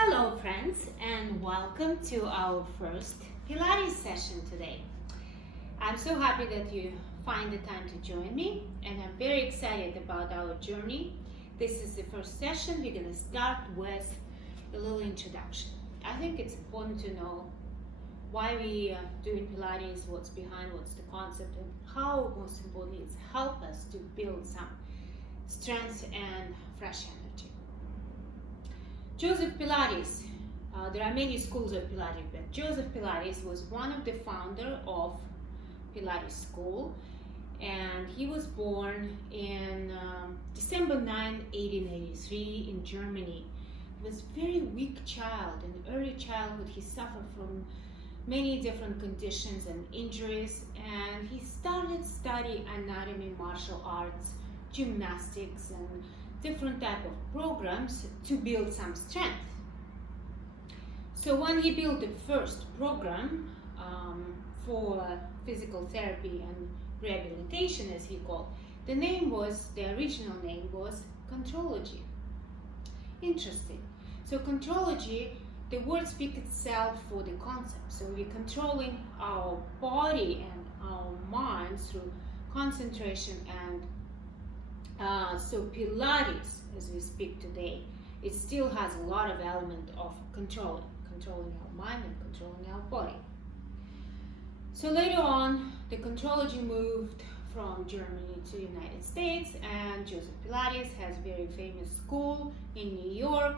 Hello friends, and welcome to our first Pilates session today. I'm so happy that you find the time to join me, and I'm very excited about our journey. This is the first session. We're going to start with a little introduction. I think it's important to know why we are doing Pilates, what's behind, what's the concept, and how, most importantly, it's help us to build some strength and fresh energy. Joseph Pilates, there are many schools of Pilates, but Joseph Pilates was one of the founder of Pilates school, and he was born in December 9, 1883 in Germany. He was a very weak child. In early childhood, he suffered from many different conditions and injuries, and he started studying anatomy, martial arts, gymnastics, and different type of programs to build some strength. So when he built the first program for physical therapy and rehabilitation, as he called, the original name was Contrology. Interesting. So Contrology, the word speaks itself for the concept. So we're controlling our body and our mind through concentration and so Pilates, as we speak today, it still has a lot of element of controlling our mind and controlling our body. So later on, the Contrology moved from Germany to the United States, and Joseph Pilates has a very famous school in New York.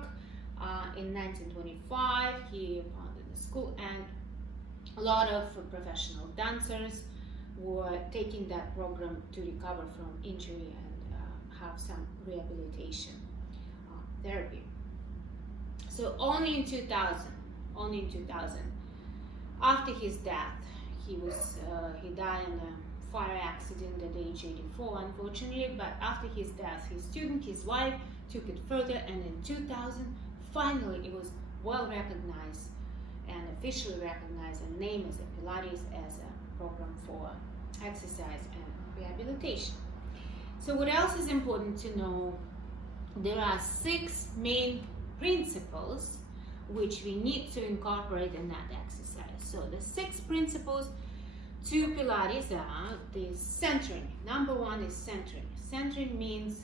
In 1925, he founded the school, and a lot of professional dancers were taking that program to recover from injury and have some rehabilitation therapy. So only in 2000, after his death, he died in a fire accident at age 84, unfortunately. But after his death, his student, his wife, took it further, and in 2000, finally, it was well recognized and officially recognized and named as a Pilates as a program for exercise and rehabilitation. So what else is important to know? There are 6 main principles which we need to incorporate in that exercise. So the 6 principles to Pilates are the centering. Number 1 is centering. Centering means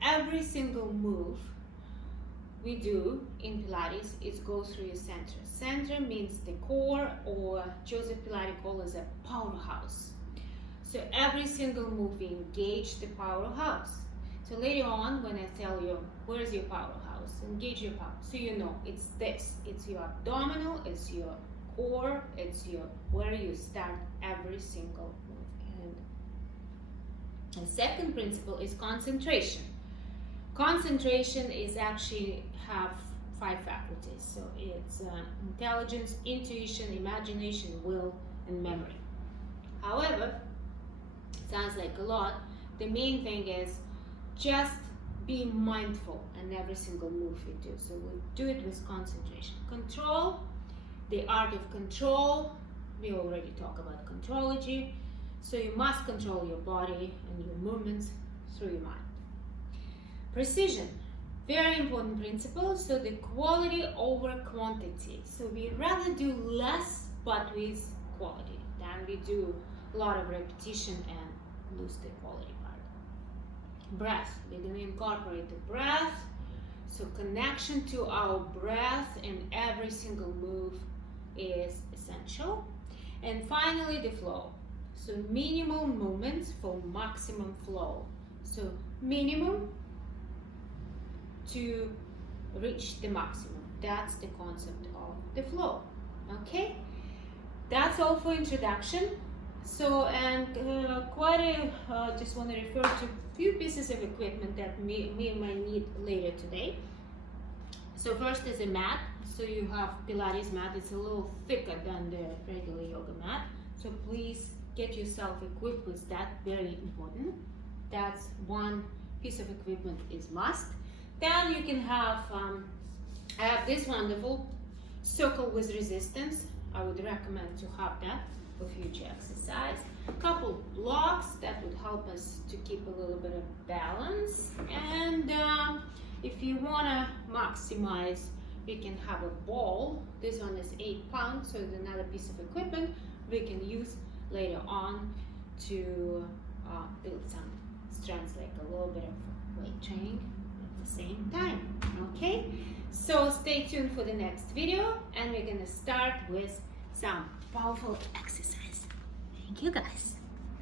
every single move we do in Pilates, it goes through your center. Center means the core, or Joseph Pilates calls it a powerhouse. So every single move we engage the powerhouse. So later on, when I tell you, where is your powerhouse? Engage your power. So you know, it's this. It's your abdominal, it's your core, it's where you start every single move. And the second principle is concentration. Concentration is actually have 5 faculties. So it's intelligence, intuition, imagination, will, and memory. However, sounds like a lot. The main thing is just be mindful in every single move we do. So we do it with concentration. Control, the art of control. We already talked about Contrology. So you must control your body and your movements through your mind. Precision, very important principle. So the quality over quantity. So we rather do less but with quality than we do a lot of repetition and lose the quality part. Breath, we're going to incorporate the breath. So connection to our breath in every single move is essential. And finally, the flow. So minimal movements for maximum flow. So minimum to reach the maximum. That's the concept of the flow. Okay, that's all for introduction. So, and just want to refer to a few pieces of equipment that we might need later today. So first is a mat. So you have Pilates mat. It's a little thicker than the regular yoga mat. So please get yourself equipped with that. Very important. That's one piece of equipment is must. Then you can have, I have this wonderful circle with resistance. I would recommend to have that for future exercise. A couple blocks that would help us to keep a little bit of balance. And if you want to maximize we can have a ball. This one is 8 pounds, so it's another piece of equipment we can use later on to build some strength, like a little bit of weight training at the same time. Okay, so stay tuned for the next video, and we're gonna start with some powerful exercise. Thank you guys.